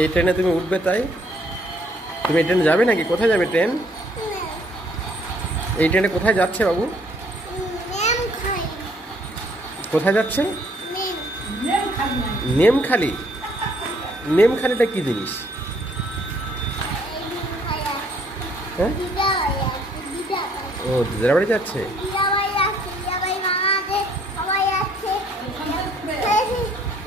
এই ট্রেনে তুমি উঠবে তাই? তুমি এই ট্রেনে যাবে নাকি? কোথায় যাবে ট্রেন? এই ট্রেনে কোথায় যাচ্ছে বাবু? কোথায় যাচ্ছে? নেমখালি। নেমখালিটা কি জিনিস? হ্যাঁ, ও দিদার বাড়ি যাচ্ছে।